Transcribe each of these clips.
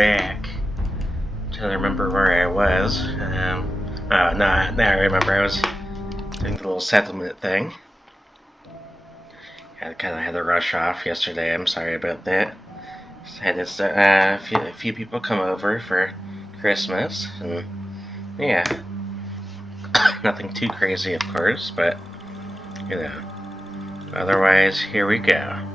back. Trying to remember where I was. Now I remember I was doing the little settlement thing. I kind of had to rush off yesterday. I'm sorry about that. Just had a few people come over for Christmas, and yeah, nothing too crazy, of course, but you know. Otherwise, here we go.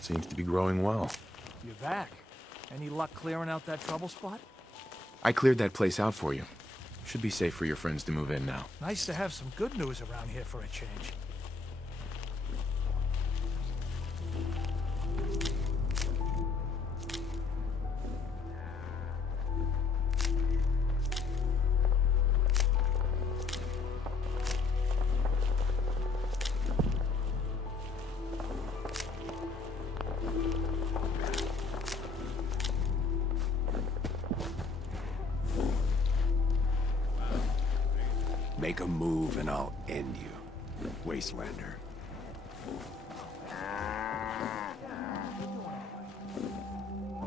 Seems to be growing well. You're back. Any luck clearing out that trouble spot? I cleared that place out for you. Should be safe for your friends to move in now. Nice to have some good news around here for a change. Make a move and I'll end you, Wastelander.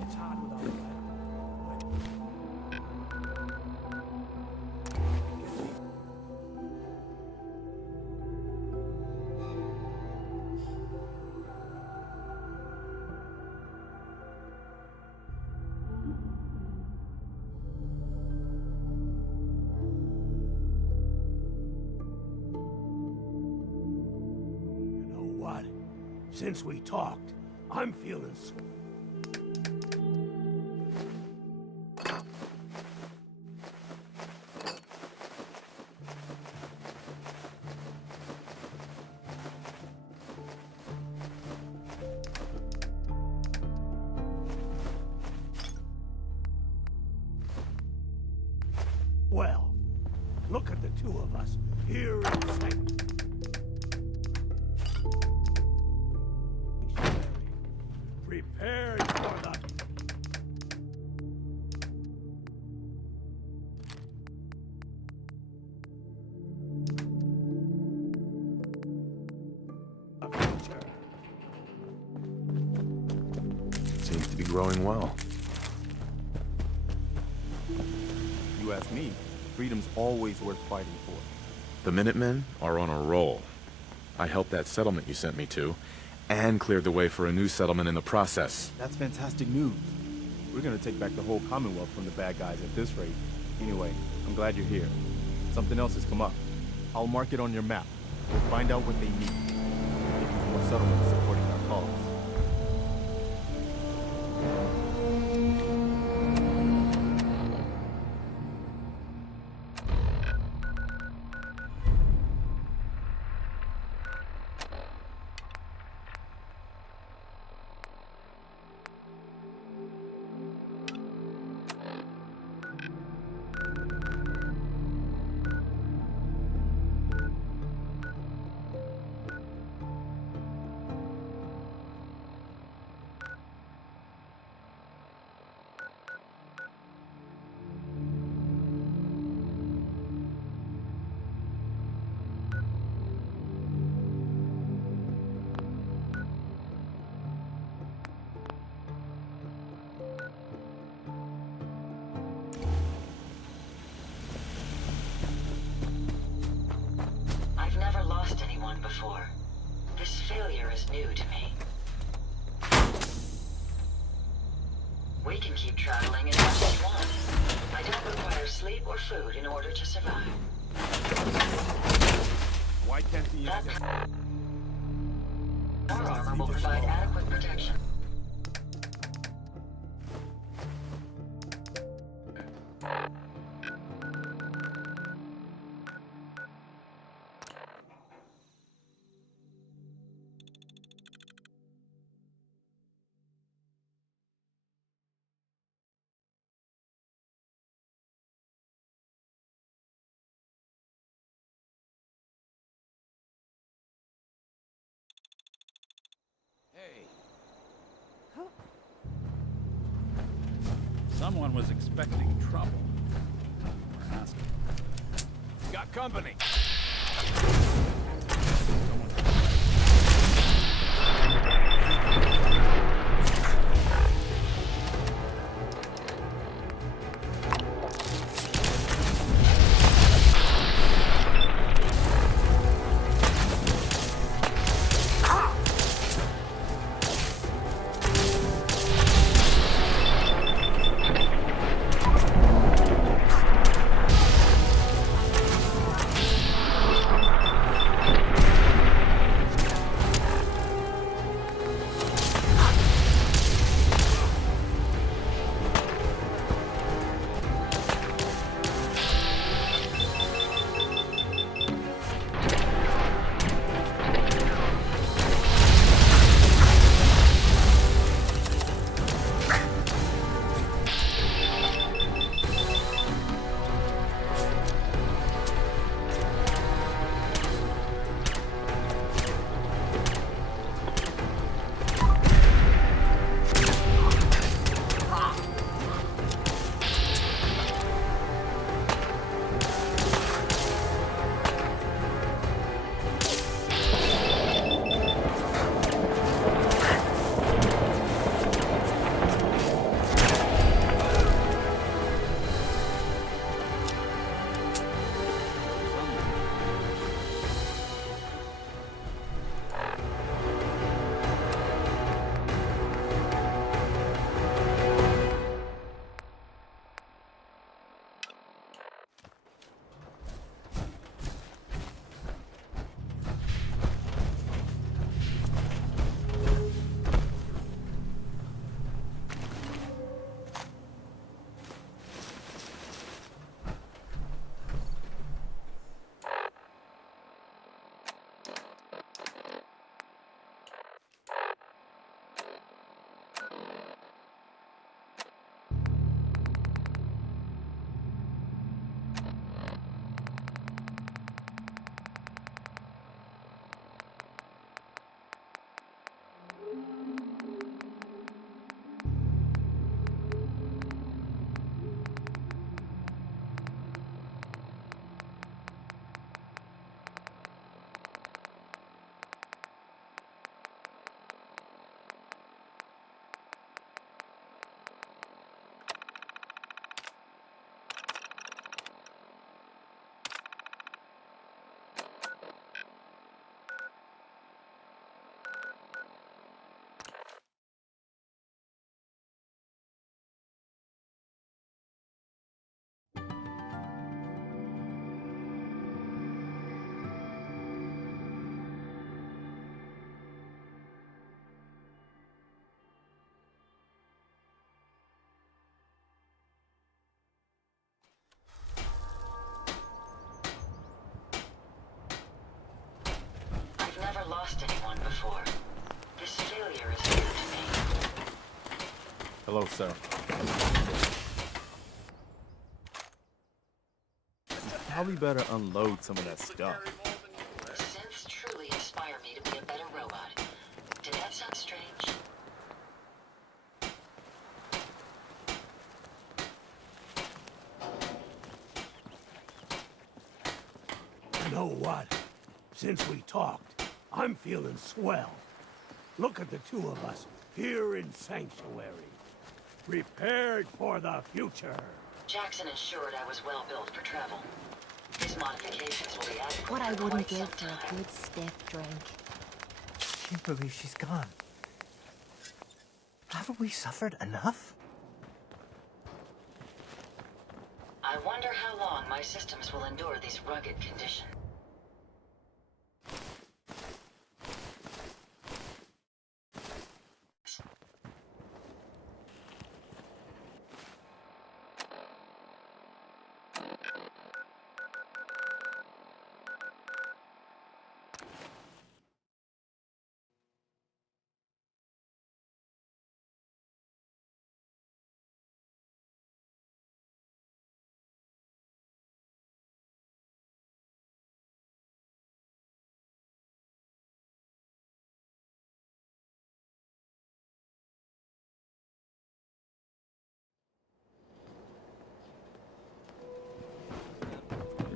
It's hard without Since we talked, I'm feeling sweet. Well, look at the two of us here in sight. Prepared for the... future. Seems to be growing well. You ask me, Freedom's always worth fighting for. The Minutemen are on a roll. I helped that settlement you sent me to, and cleared the way for a new settlement in the process. That's fantastic news. We're gonna take back the whole Commonwealth from the bad guys at this rate. Anyway, I'm glad you're here. Something else has come up. I'll mark it on your map. We'll find out what they need. Get these more settlements supporting our cause. I've never lost anyone before. This failure is new to me. We can keep traveling as much as we want. I don't require sleep or food in order to survive. Why can't he That access... power armor will provide adequate protection. Someone was expecting trouble. We're asking. Got company! lost anyone before. This failure is new to me. Hello, sir. You probably better unload some of that stuff. Synths truly inspire me to be a better robot. Did that sound strange? You know what? Since we talked, I'm feeling swell. Look at the two of us here in Sanctuary. Prepared for the future. Jackson ensured I was well built for travel. These modifications will be adequate What I for wouldn't quite give some for a time. good stiff drink. Can't believe she's gone. Haven't we suffered enough? I wonder how long my systems will endure these rugged conditions.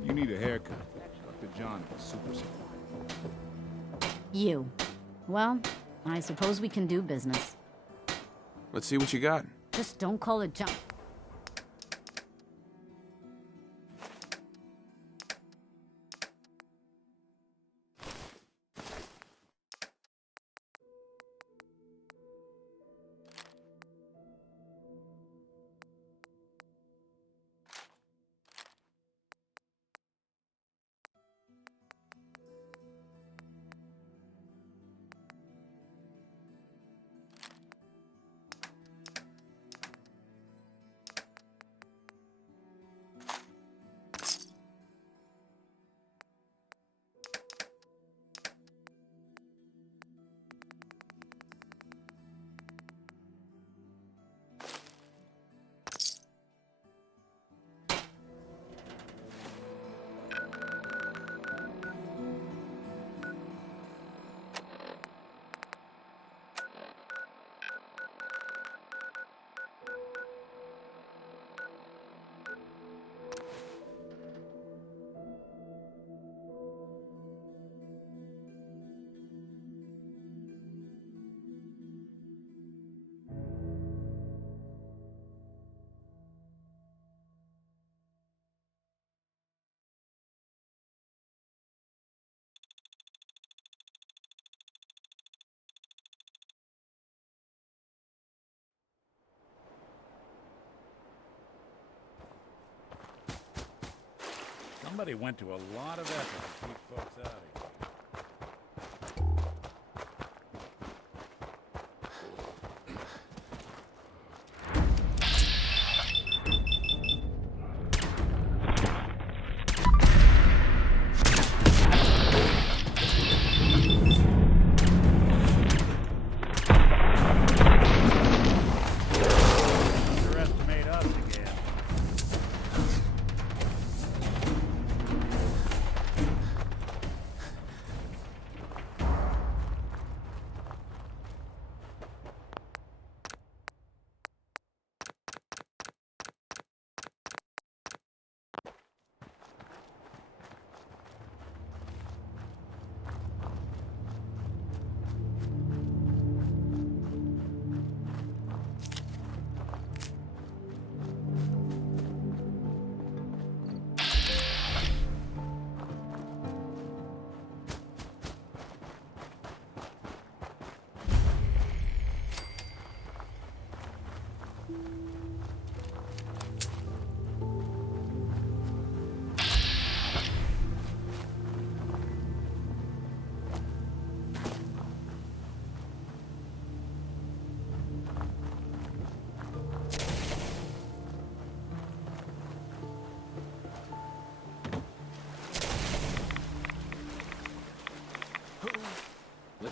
You need a haircut. Dr. John is super supply. You. Well, I suppose we can do business. Let's see what you got. Just don't call it junk. Somebody went to a lot of effort to keep folks out of here. Underestimate us again.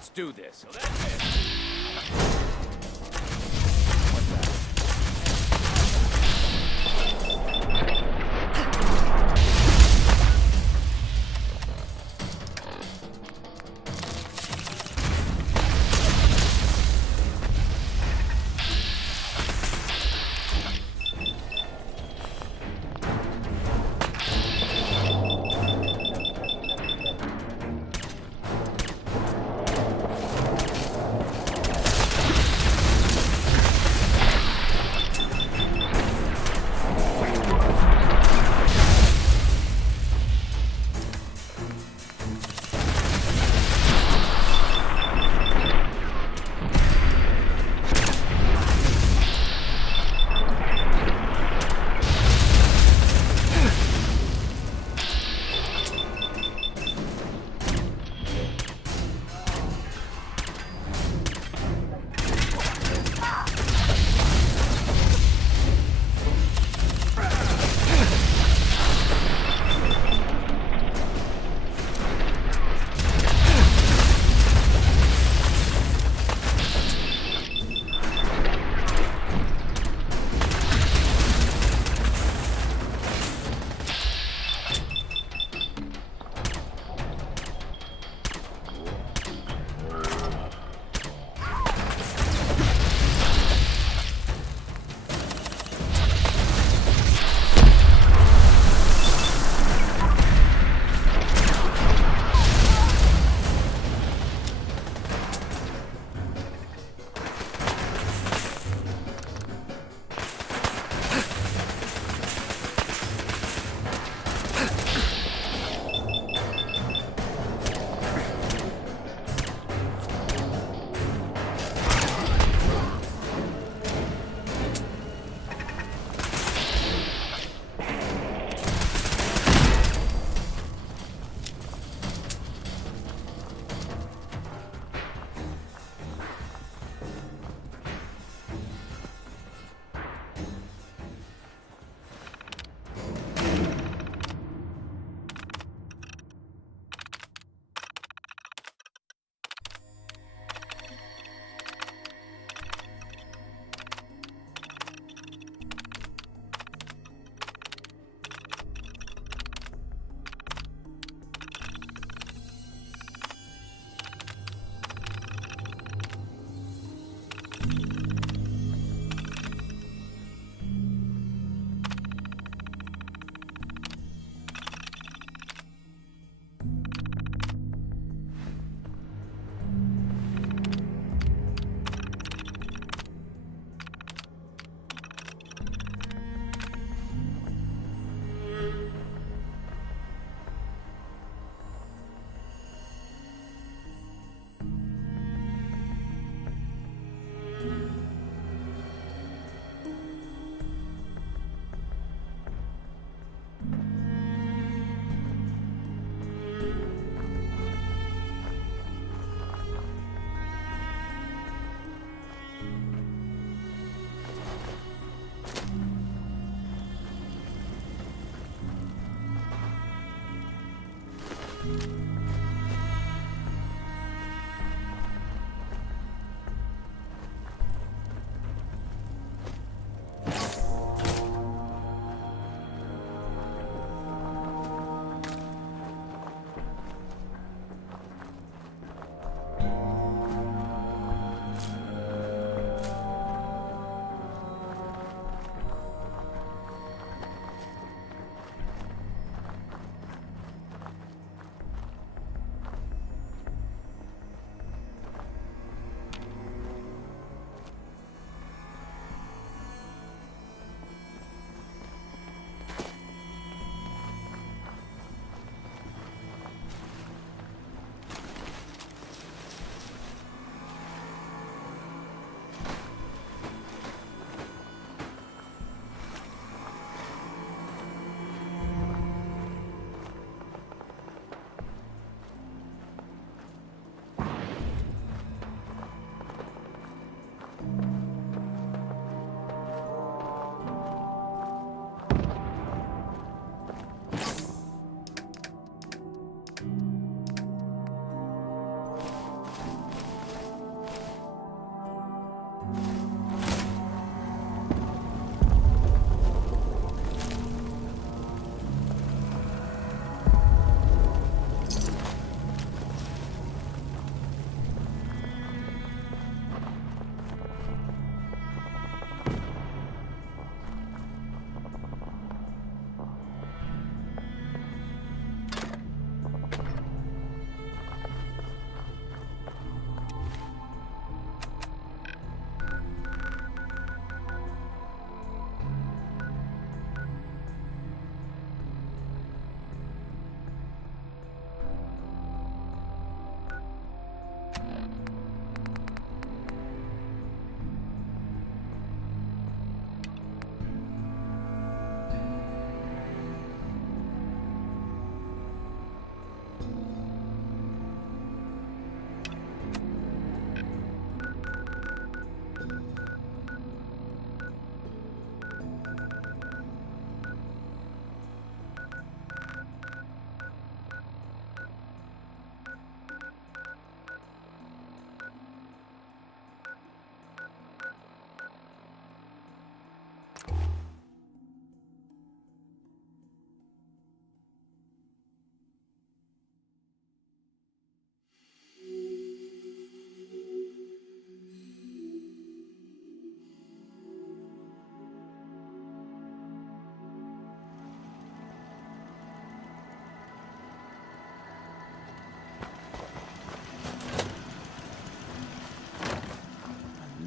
Let's do this. So that's it.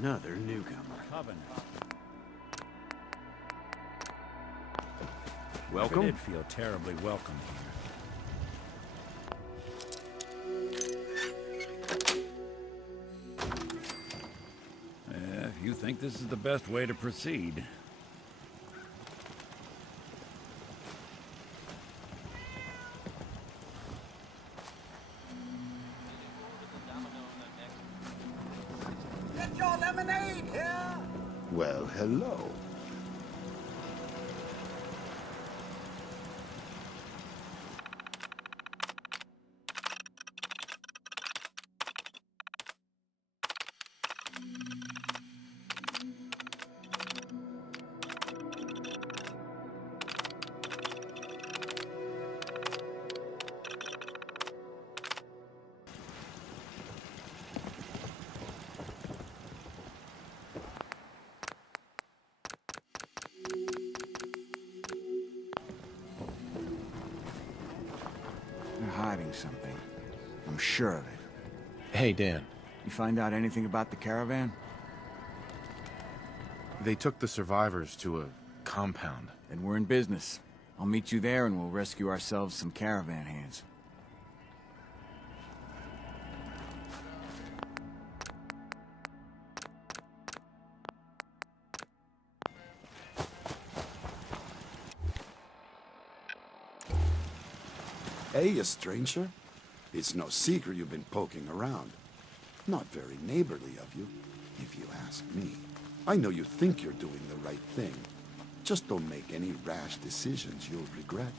Another newcomer. Covenant. Never Welcome. did feel terribly welcome here. If you think this is the best way to proceed. Get your lemonade here! Well, hello. They're hiding something. I'm sure of it. Hey, Dan. You find out anything about the caravan? They took the survivors to a compound. Then we're in business. I'll meet you there and we'll rescue ourselves some caravan hands. Hey, a stranger. It's no secret you've been poking around. Not very neighborly of you, if you ask me. I know you think you're doing the right thing. Just don't make any rash decisions you'll regret.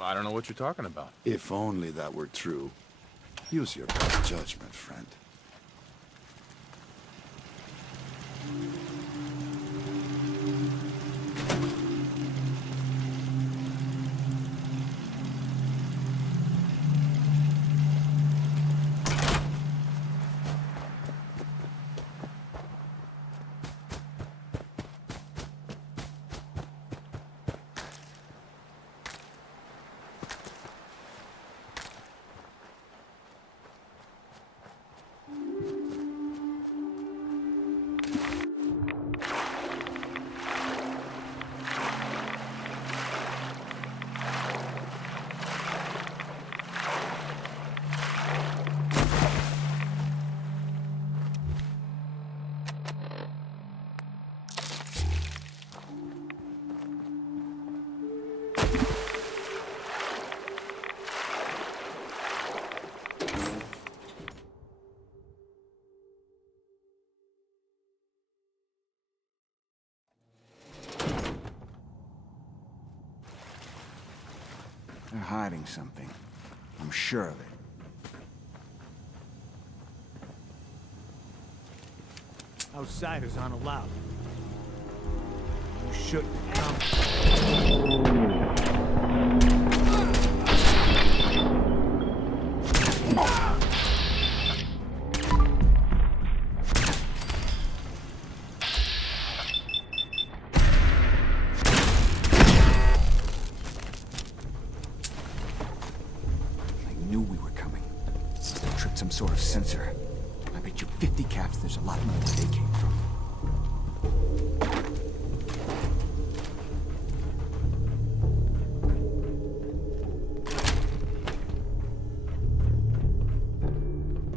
I don't know what you're talking about. If only that were true. Use your best judgment, friend. They're hiding something. I'm sure of it. Outsiders aren't allowed. You shouldn't come. I knew we were coming. They tripped some sort of sensor. I bet you 50 caps there's a lot more where they came from.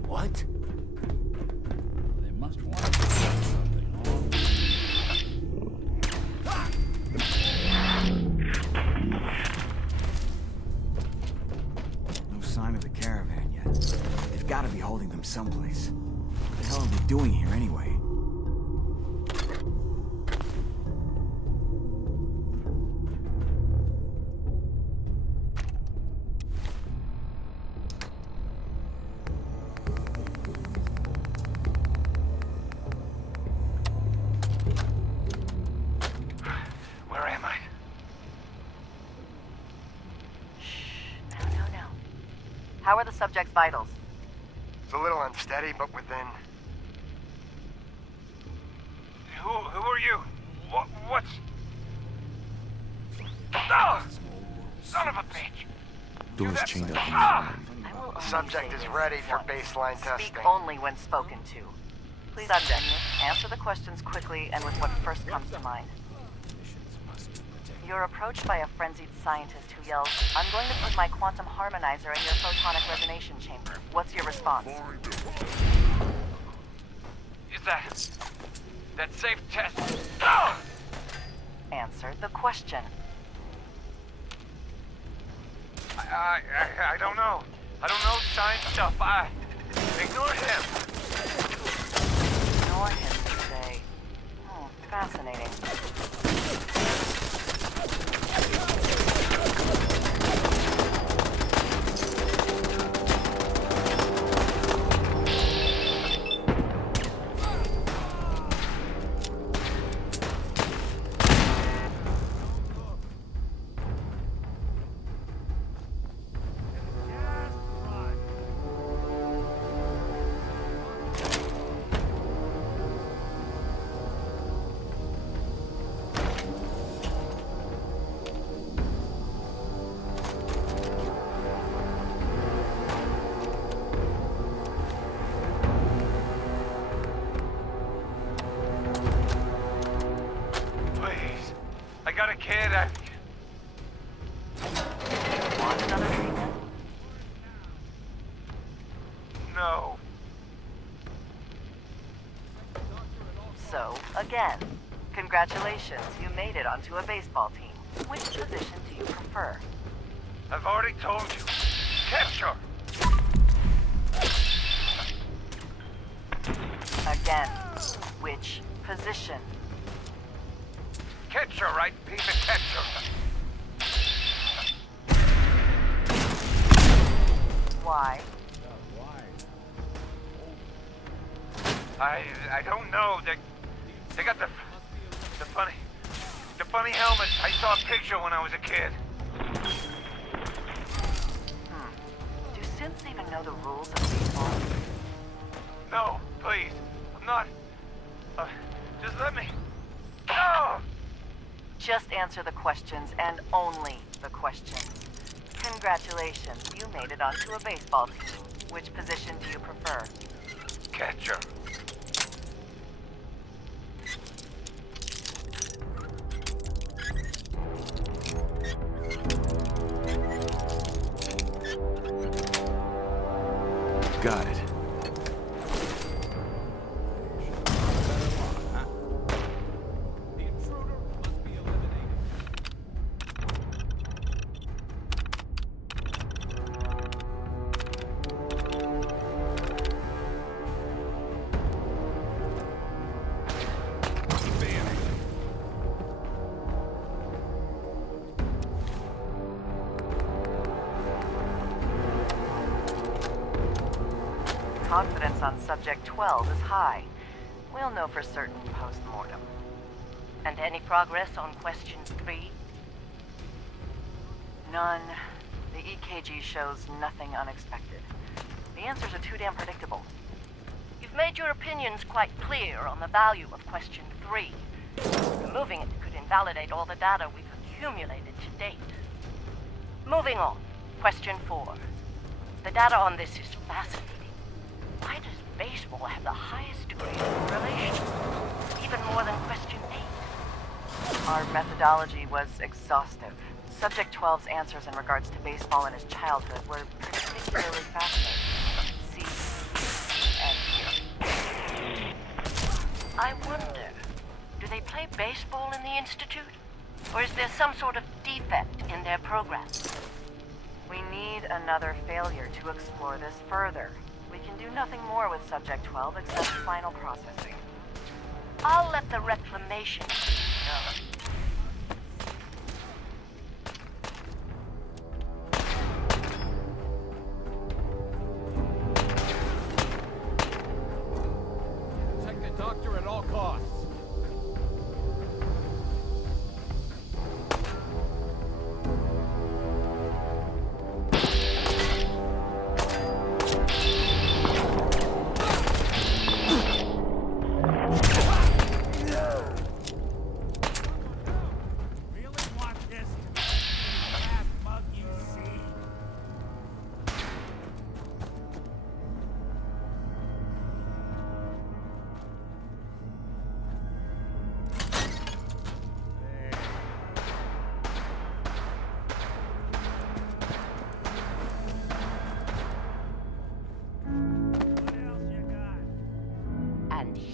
What? They must want to do something. No sign of the caravan yet. They've got to be holding them someplace. What the hell are they doing here anyway? Where am I? No. How are the subject's vitals? It's a little unsteady, but within. Who are you? What's... Oh! Son of a bitch! Door's chained up in Ah! the room. I will only Subject say is this ready for once. baseline testing. Speak only when spoken to. Please, subject, answer the questions quickly and with what first comes to mind. You're approached by a frenzied scientist who yells, "I'm going to put my quantum harmonizer in your photonic resonation chamber." What's your response? Is that safe test? Oh! Answer the question. I don't know. I don't know science stuff. Ignore him. Ignore him, you say. Fascinating. I got a kid. Want another treatment? No. So, again, congratulations, you made it onto a baseball team. Which position do you prefer? I've already told you. Capture. Again, which position? Catcher, right? He's a catcher. Why? I don't know. They got the funny helmets. I saw a picture when I was a kid. Do synths even know the rules of baseball? No, please. I'm not. Just let me. No! Just answer the questions, and only the questions. Congratulations, you made it onto a baseball team. Which position do you prefer? Catcher. Got it. Confidence on Subject 12 is high. We'll know for certain post-mortem. And any progress on Question 3? None. The EKG shows nothing unexpected. The answers are too damn predictable. You've made your opinions quite clear on the value of Question 3. Removing it could invalidate all the data we've accumulated to date. Moving on. Question 4. The data on this is fascinating. Why does baseball have the highest degree of correlation? Even more than Question 8. Our methodology was exhaustive. Subject 12's answers in regards to baseball in his childhood were particularly fascinating. See and hear. I wonder, do they play baseball in the Institute? Or is there some sort of defect in their program? We need another failure to explore this further. We can do nothing more with Subject 12 except final processing. I'll let the reclamation team know. Protect the doctor at all costs.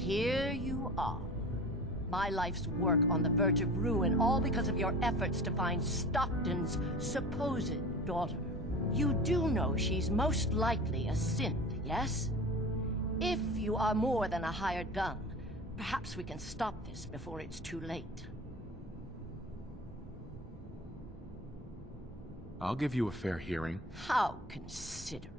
here you are. My life's work on the verge of ruin, all because of your efforts to find Stockton's supposed daughter. You do know she's most likely a synth, yes? If you are more than a hired gun, perhaps we can stop this before it's too late. I'll give you a fair hearing. How considerate.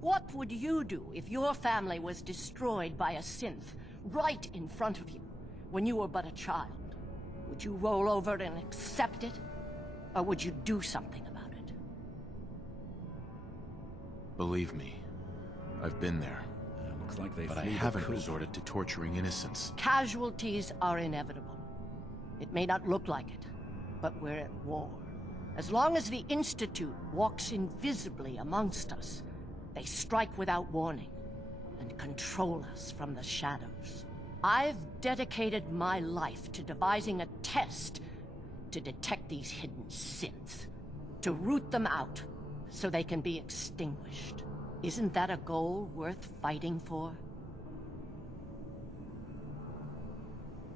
What would you do if your family was destroyed by a synth right in front of you when you were but a child? Would you roll over and accept it? Or would you do something about it? Believe me, I've been there. Looks like they But I flew the haven't coop. resorted to torturing innocents. Casualties are inevitable. It may not look like it, but we're at war. As long as the Institute walks invisibly amongst us, they strike without warning and control us from the shadows. I've dedicated my life to devising a test to detect these hidden synths, to root them out so they can be extinguished. Isn't that a goal worth fighting for?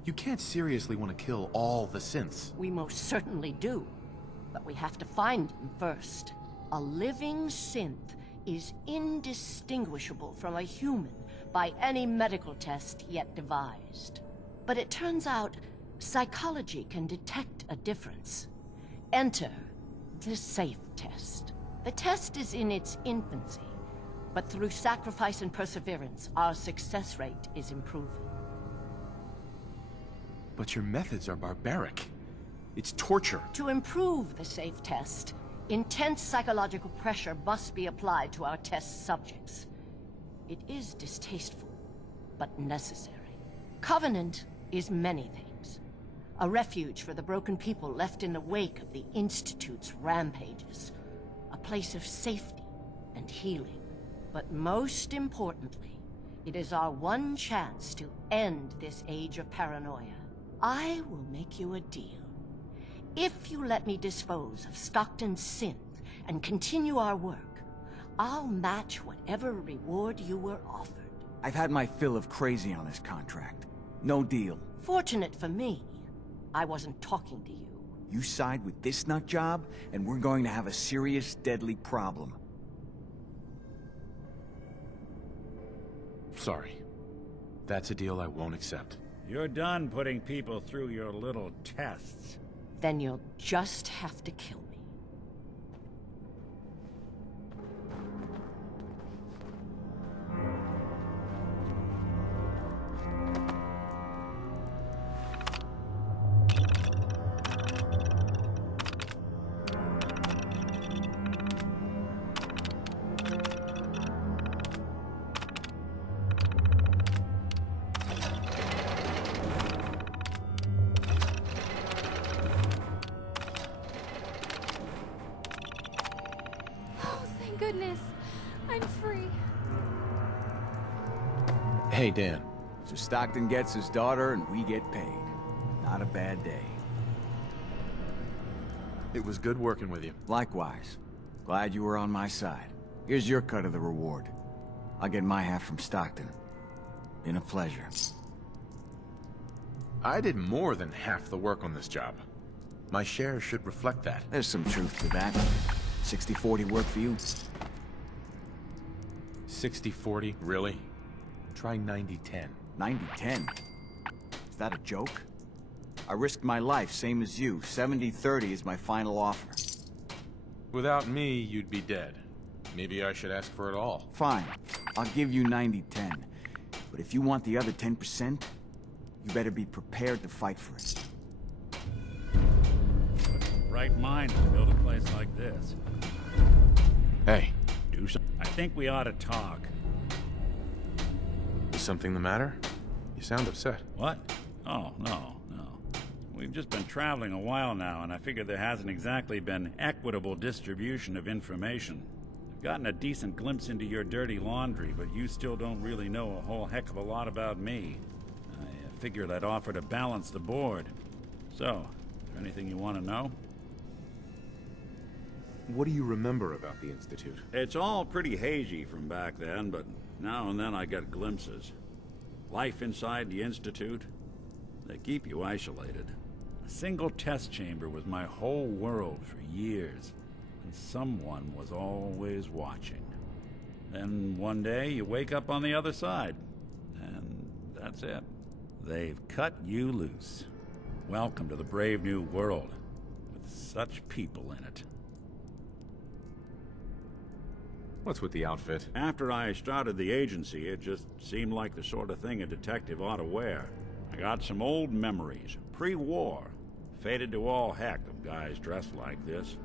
You can't seriously want to kill all the synths. We most certainly do, but we have to find them first. A living synth is indistinguishable from a human by any medical test yet devised. But it turns out psychology can detect a difference. Enter the SAFE test. The test is in its infancy, but through sacrifice and perseverance, our success rate is improving. But your methods are barbaric. It's torture. To improve the SAFE test, intense psychological pressure must be applied to our test subjects. It is distasteful, but necessary. Covenant is many things. A refuge for the broken people left in the wake of the Institute's rampages. A place of safety and healing. But most importantly, it is our one chance to end this age of paranoia. I will make you a deal. If you let me dispose of Stockton's synth and continue our work, I'll match whatever reward you were offered. I've had my fill of crazy on this contract. No deal. Fortunate for me, I wasn't talking to you. You side with this nut job, and we're going to have a serious, deadly problem. Sorry. That's a deal I won't accept. You're done putting people through your little tests. Then you'll just have to kill me. Goodness, I'm free. Hey, Dan. So Stockton gets his daughter and we get paid. Not a bad day. It was good working with you. Likewise. Glad you were on my side. Here's your cut of the reward. I'll get my half from Stockton. Been a pleasure. I did more than half the work on this job. My share should reflect that. There's some truth to that. 60-40 work for you? 60-40, really? Try 90-10. 90-10? Is that a joke? I risked my life, same as you. 70-30 is my final offer. Without me, you'd be dead. Maybe I should ask for it all. Fine. I'll give you 90-10. But if you want the other 10%, you better be prepared to fight for it. Right mind to build a place like this. Hey. Do something. I think we ought to talk. Is something the matter? You sound upset. What? Oh, no. We've just been traveling a while now, and I figure there hasn't exactly been equitable distribution of information. I've gotten a decent glimpse into your dirty laundry, but you still don't really know a whole heck of a lot about me. I figured I'd offer to balance the board. So, is there anything you want to know? What do you remember about the Institute? It's all pretty hazy from back then, but now and then I get glimpses. Life inside the Institute. They keep you isolated. A single test chamber was my whole world for years, and someone was always watching. Then one day you wake up on the other side, and that's it. They've cut you loose. Welcome to the brave new world, with such people in it. What's with the outfit? After I started the agency, it just seemed like the sort of thing a detective ought to wear. I got some old memories, pre-war. Faded to all heck of guys dressed like this,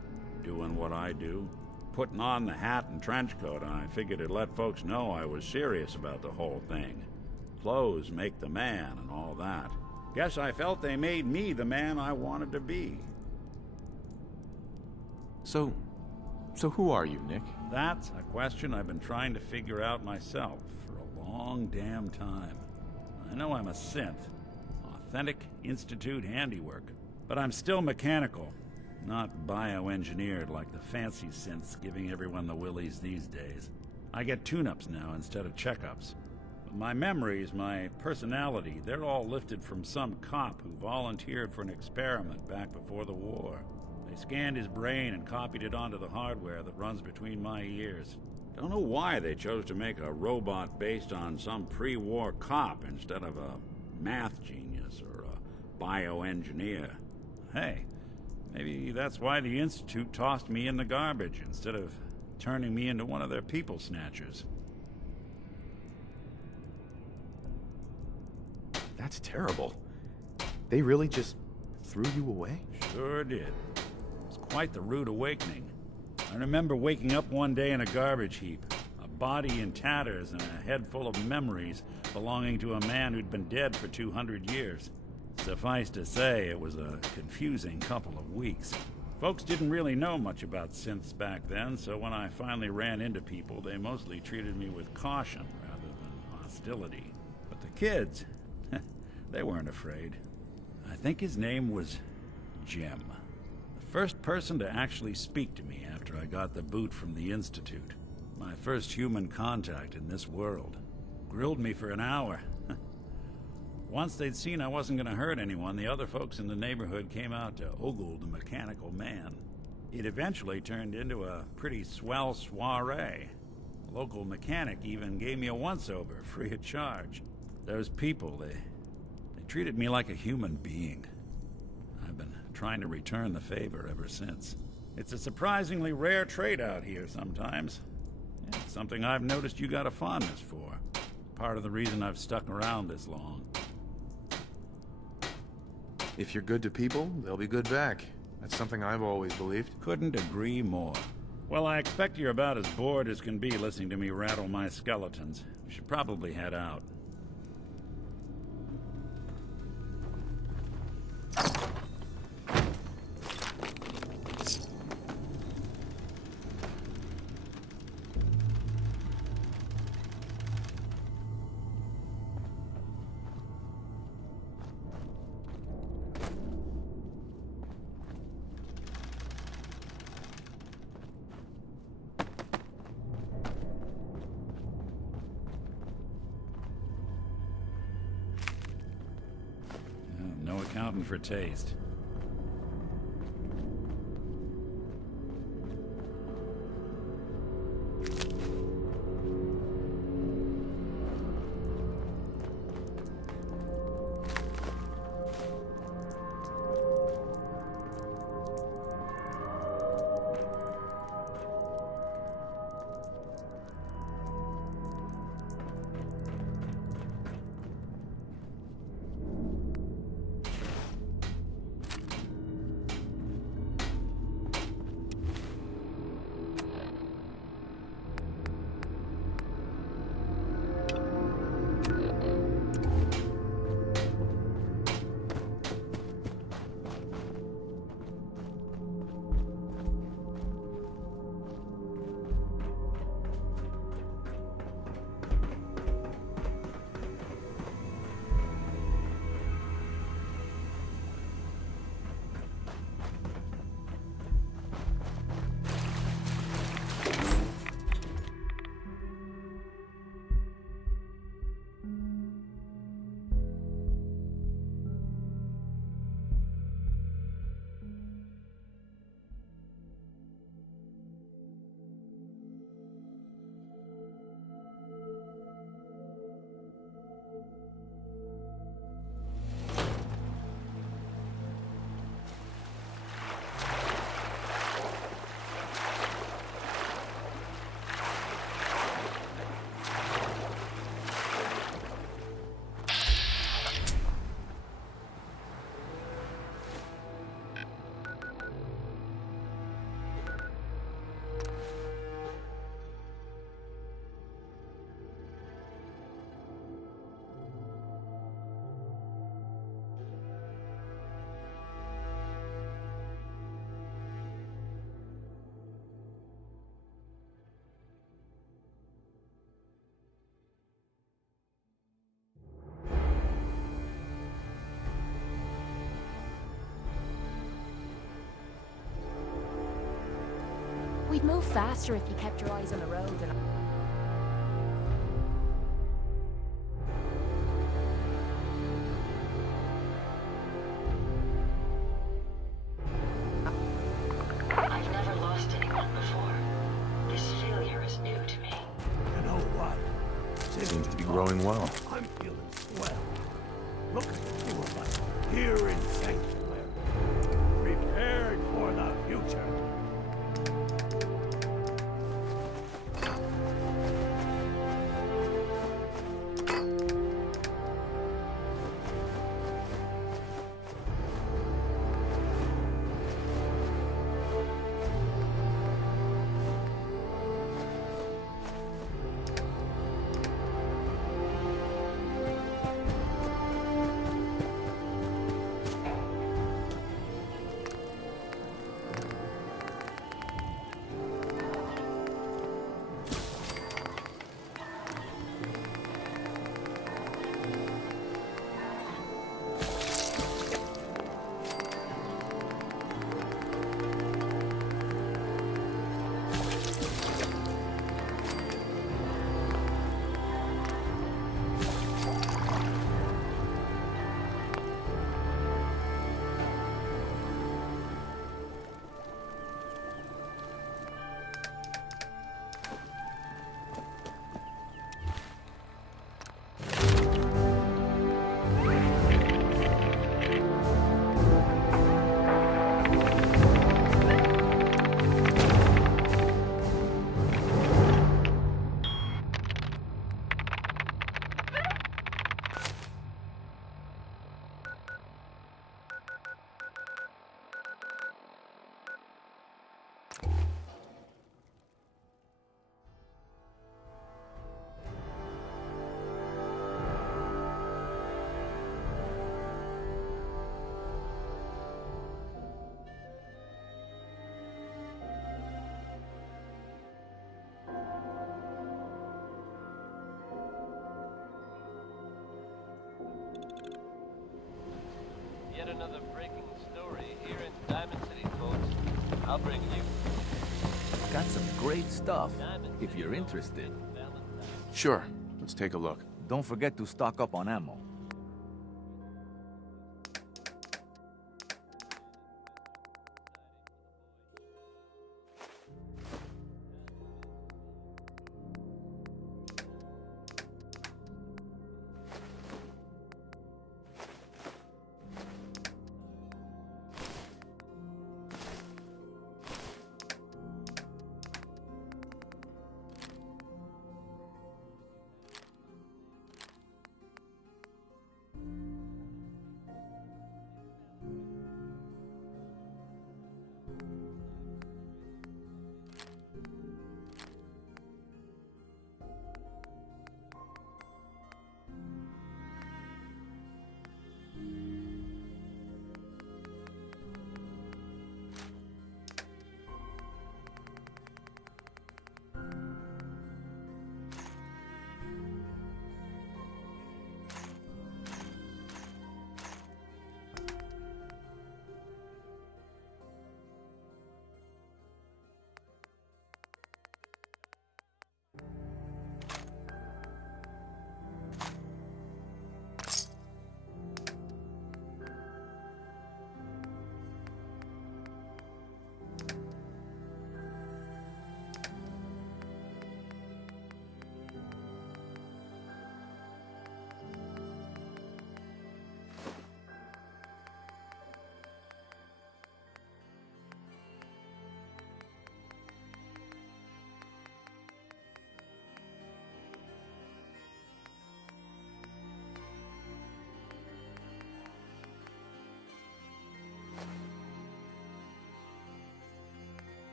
doing what I do. Putting on the hat and trench coat, I figured it'd let folks know I was serious about the whole thing. Clothes make the man and all that. Guess I felt they made me the man I wanted to be. So who are you, Nick? That's a question I've been trying to figure out myself for a long damn time. I know I'm a synth, authentic Institute handiwork, but I'm still mechanical, not bioengineered like the fancy synths giving everyone the willies these days. I get tune-ups now instead of checkups. But my memories, my personality, they're all lifted from some cop who volunteered for an experiment back before the war. They scanned his brain and copied it onto the hardware that runs between my ears. Don't know why they chose to make a robot based on some pre-war cop instead of a math genius or a bioengineer. Hey, maybe that's why the Institute tossed me in the garbage instead of turning me into one of their people snatchers. That's terrible. They really just threw you away? Sure did. It was quite the rude awakening. I remember waking up one day in a garbage heap, a body in tatters and a head full of memories belonging to a man who'd been dead for 200 years. Suffice to say, it was a confusing couple of weeks. Folks didn't really know much about synths back then, so when I finally ran into people, they mostly treated me with caution rather than hostility. But the kids, they weren't afraid. I think his name was Jim. The first person to actually speak to me after I got the boot from the Institute. My first human contact in this world. Grilled me for an hour. Once they'd seen I wasn't going to hurt anyone, the other folks in the neighborhood came out to ogle the mechanical man. It eventually turned into a pretty swell soiree. The local mechanic even gave me a once-over, free of charge. Those people, they treated me like a human being. I've been trying to return the favor ever since. It's a surprisingly rare trait out here sometimes. It's something I've noticed you got a fondness for. Part of the reason I've stuck around this long. If you're good to people, they'll be good back. That's something I've always believed. Couldn't agree more. Well, I expect you're about as bored as can be listening to me rattle my skeletons. We should probably head out. No accounting for taste. We'd move faster if you kept your eyes on the road and... I've never lost anyone before. This failure is new to me. You know what? Since Seems to be we growing talked, well. I'm feeling swell. Look at the two of us here in Sanctuary, prepared for the future. Yet another breaking story here in Diamond City, folks. I'll bring you. Got some great stuff, if you're interested. Sure. Let's take a look. Don't forget to stock up on ammo.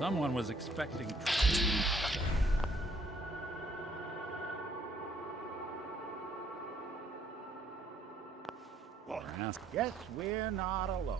Someone was expecting... Guess we're not alone.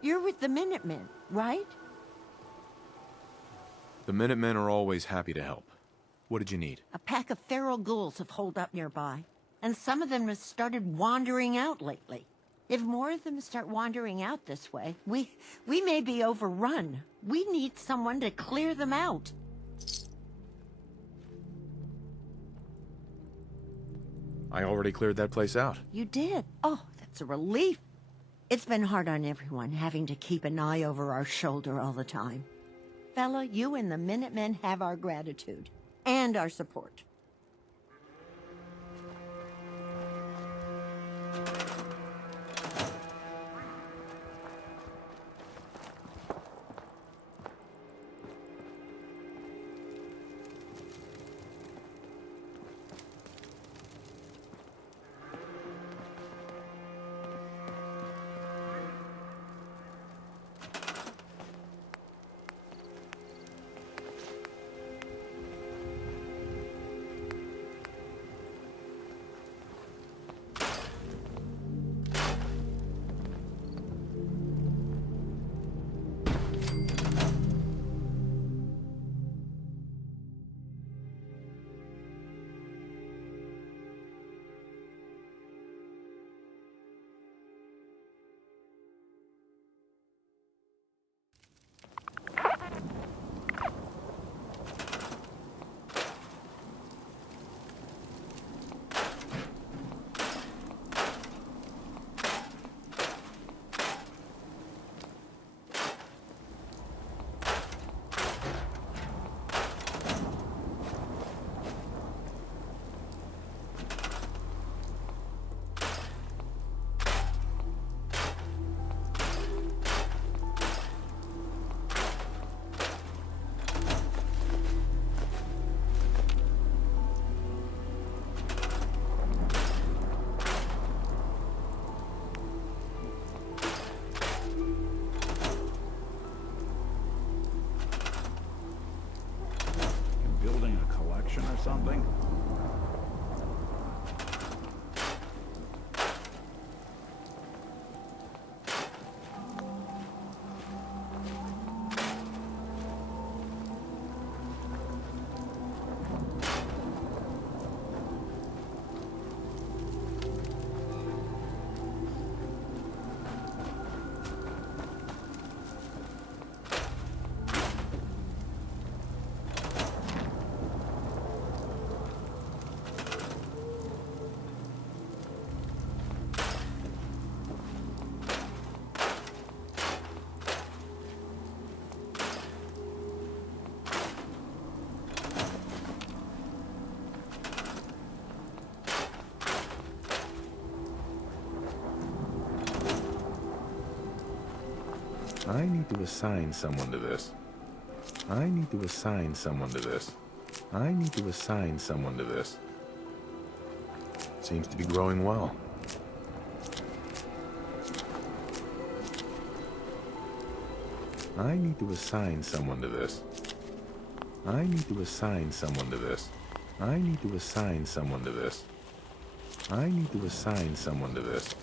You're with the Minutemen, right? The Minutemen are always happy to help. What did you need? A pack of feral ghouls have holed up nearby, and some of them have started wandering out lately. If more of them start wandering out this way, we may be overrun. We need someone to clear them out. I already cleared that place out. You did? Oh, that's a relief. It's been hard on everyone, having to keep an eye over our shoulder all the time. Fella, you and the Minutemen have our gratitude. And our support. Or something? I need to assign someone to this. I need to assign someone to this. I need to assign someone to this. Seems to be growing well. I need to assign someone to this. I need to assign someone to this. I need to assign someone to this. I need to assign someone to this.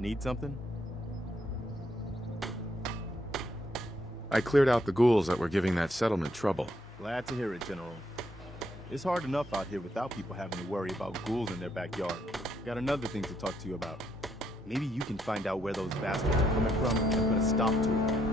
Need something? I cleared out the ghouls that were giving that settlement trouble. Glad to hear it, General. It's hard enough out here without people having to worry about ghouls in their backyard. Got another thing to talk to you about. Maybe you can find out where those bastards are coming from and put a stop to it.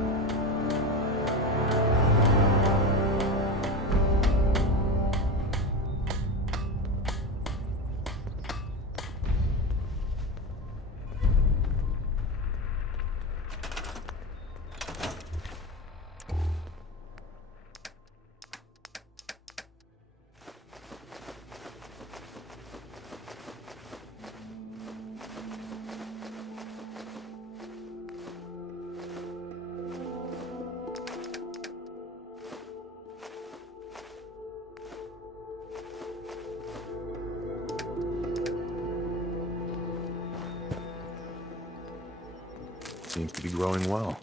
Seems to be growing well.